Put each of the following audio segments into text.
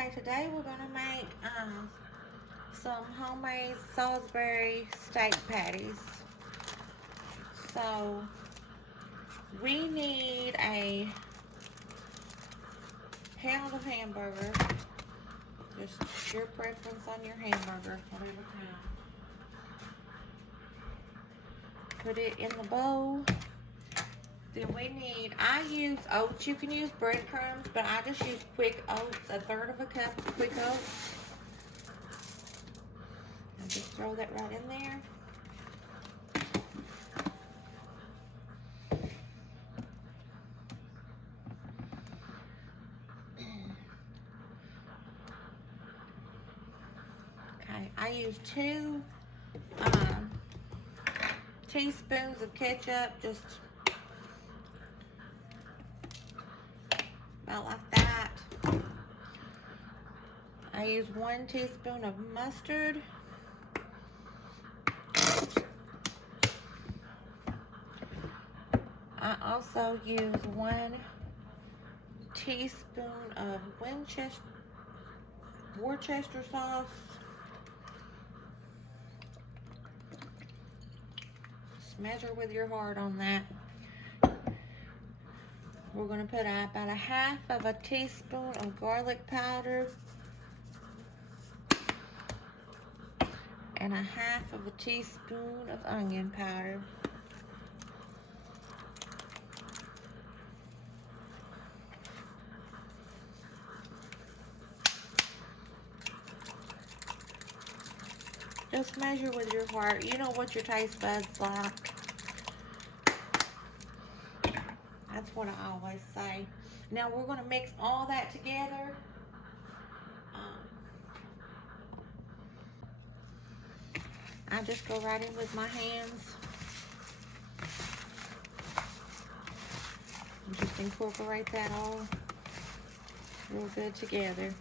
Okay, today we're gonna make some homemade Salisbury steak patties. So we need a pound of hamburger. Just your preference on your hamburger, whatever kind. Put it in the bowl. Then we need, I use oats. You can use breadcrumbs, but I just use quick oats, a third of a cup of quick oats. And just throw that right in there. Okay, I use 2 teaspoons of ketchup, just about like that. I use 1 teaspoon of mustard. I also use 1 teaspoon of Worcester sauce. Just measure with your heart on that. We're going to put about a half of a teaspoon of garlic powder and a half of a teaspoon of onion powder. Just measure with your heart. You know what your taste buds like. That's what I always say. Now we're going to mix all that together. I just go right in with my hands. And just incorporate that all real good together.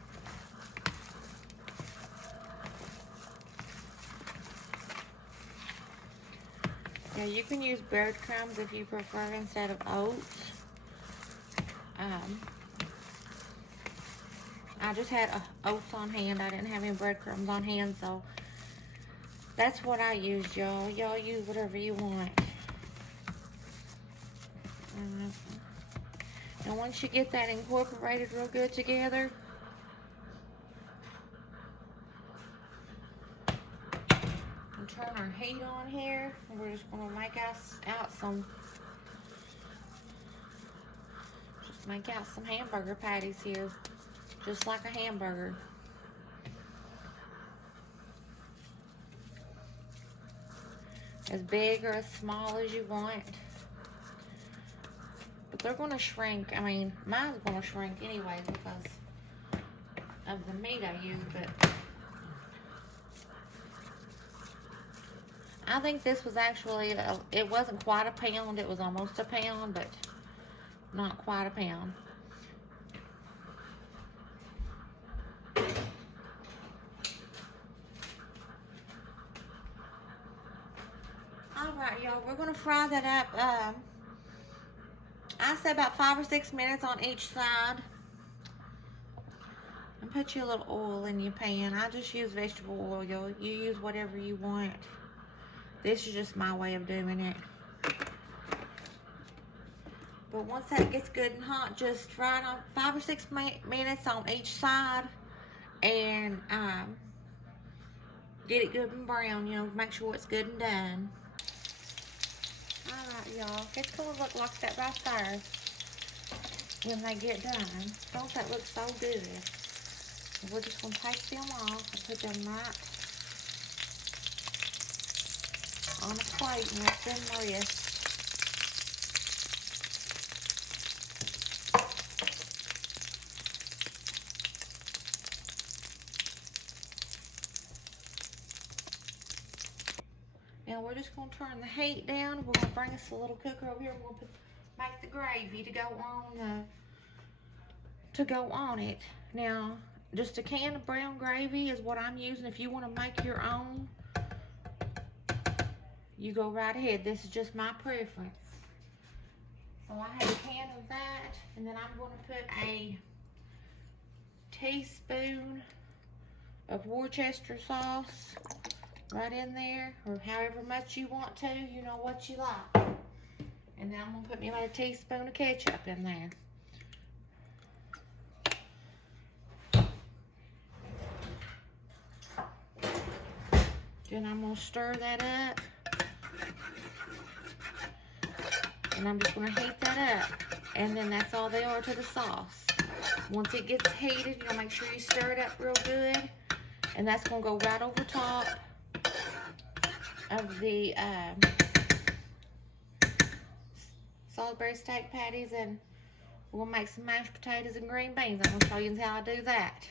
Now you can use breadcrumbs if you prefer instead of oats. I just had oats on hand. I didn't have any breadcrumbs on hand, so that's what I used, y'all. Y'all use whatever you want. And once you get that incorporated real good together, we'll turn our heat on here, and we're just gonna make out some hamburger patties here, just like a hamburger. As big or as small as you want. But they're gonna shrink. I mean, mine's gonna shrink anyway because of the meat I use, but I think this was actually, it wasn't quite a pound. It was almost a pound, but not quite a pound. Alright, y'all, we're going to fry that up. I say about 5 or 6 minutes on each side. And put you a little oil in your pan. I just use vegetable oil, y'all. You use whatever you want. This is just my way of doing it. But once that gets good and hot, just fry it on 5 or 6 minutes on each side. And get it good and brown, you know, make sure it's good and done. Alright, y'all, it's going to look like that right there when they get done. Don't that look so good? And we're just going to take them off and put them right on a plate and let them rest. Now we're just going to turn the heat down. We're going to bring us a little cooker over here. We're going to make the gravy to go on it. Now, just a can of brown gravy is what I'm using. If you want to make your own, you go right ahead. This is just my preference. So I have a can of that, and then I'm going to put a teaspoon of Worcester sauce right in there, or however much you want to, you know what you like. And then I'm gonna put me about a teaspoon of ketchup in there. Then I'm gonna stir that up. And I'm just gonna heat that up. And then that's all they are to the sauce. Once it gets heated, you'll make sure you stir it up real good. And that's gonna go right over top of the Salisbury steak patties, and we'll make some mashed potatoes and green beans. I'm gonna show you how I do that.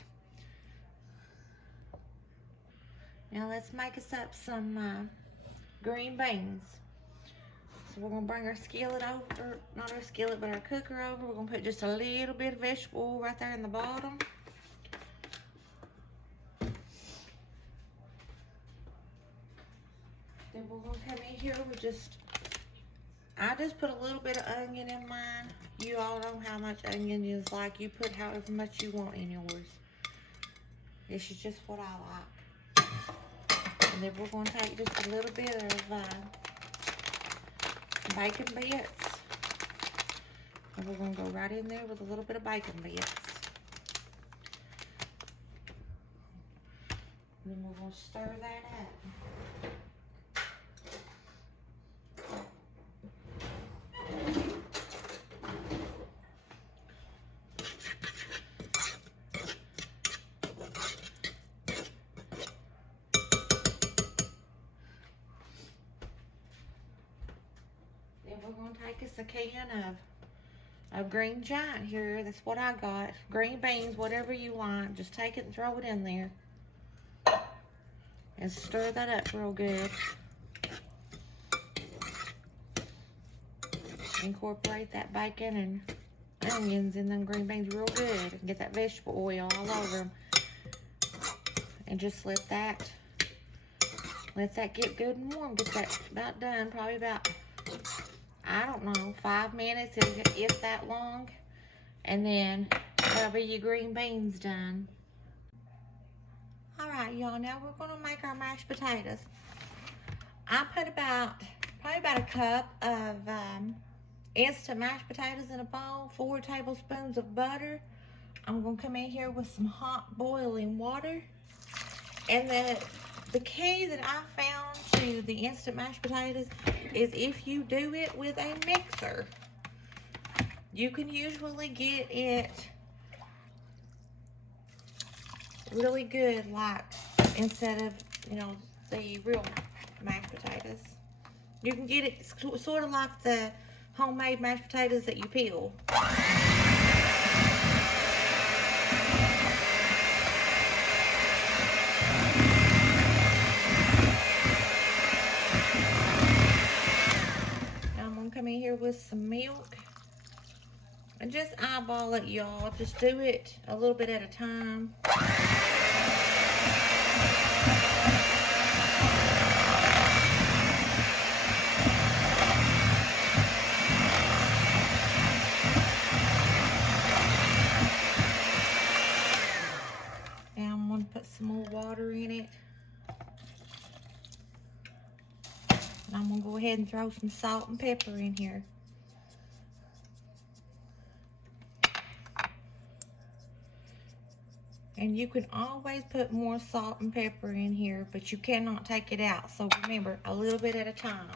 Now let's make us up some green beans. So we're gonna bring our skillet over, not our skillet, but our cooker over. We're gonna put just a little bit of vegetable oil right there in the bottom. Then we're gonna come in here with I just put a little bit of onion in mine. You all know how much onion is like. You put however much you want in yours. This is just what I like. And then we're going to take just a little bit of bacon bits. And we're going to go right in there with a little bit of bacon bits. And then we're going to stir that up. We're going to take us a can of green giant here. That's what I got. Green beans, whatever you like. Just take it and throw it in there. And stir that up real good. Incorporate that bacon and onions in them green beans real good. And get that vegetable oil all over them. And just let that get good and warm. Get that about done. Probably about, I don't know, 5 minutes, if that long. And then that'll be your green beans done. All right, y'all, now we're gonna make our mashed potatoes. I put probably about a cup of instant mashed potatoes in a bowl, 4 tablespoons of butter. I'm gonna come in here with some hot boiling water. And the key that I found to the instant mashed potatoes is if you do it with a mixer, you can usually get it really good, like instead of, the real mashed potatoes. You can get it sort of like the homemade mashed potatoes that you peel. Come in here with some milk and just eyeball it, y'all. Just do it a little bit at a time. Now I'm going to put some more water in it. And I'm going to go ahead and throw some salt and pepper in here. And you can always put more salt and pepper in here, but you cannot take it out. So remember, a little bit at a time.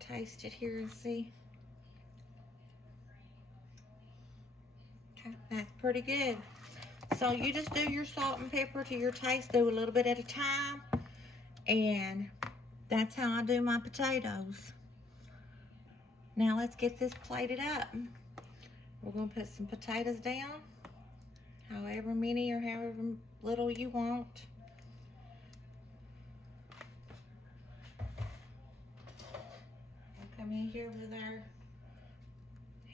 Taste it here and see. That's pretty good. So you just do your salt and pepper to your taste. Do a little bit at a time. And that's how I do my potatoes. Now let's get this plated up. We're going to put some potatoes down. However many or however little you want. We'll come in here with our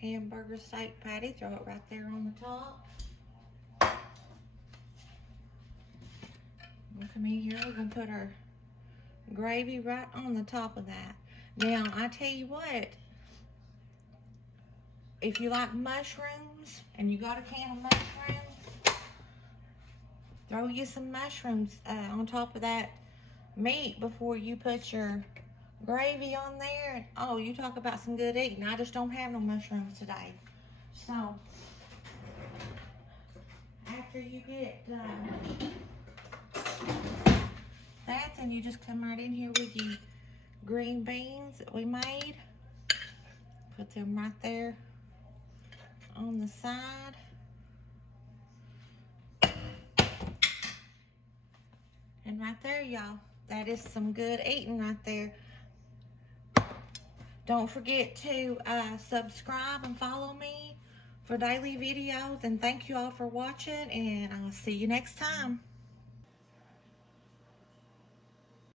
hamburger steak patty. Throw it right there on the top. We'll come in here. We're going to put our gravy right on the top of that. Now, I tell you what, if you like mushrooms and you got a can of mushrooms, throw you some mushrooms on top of that meat before you put your gravy on there. Oh, you talk about some good eating. I just don't have no mushrooms today. So, after you get that, then you just come right in here with your green beans that we made. Put them right there on the side. And right there, y'all, that is some good eating right there. Don't forget to subscribe and follow me for daily videos. And thank you all for watching, and I'll see you next time.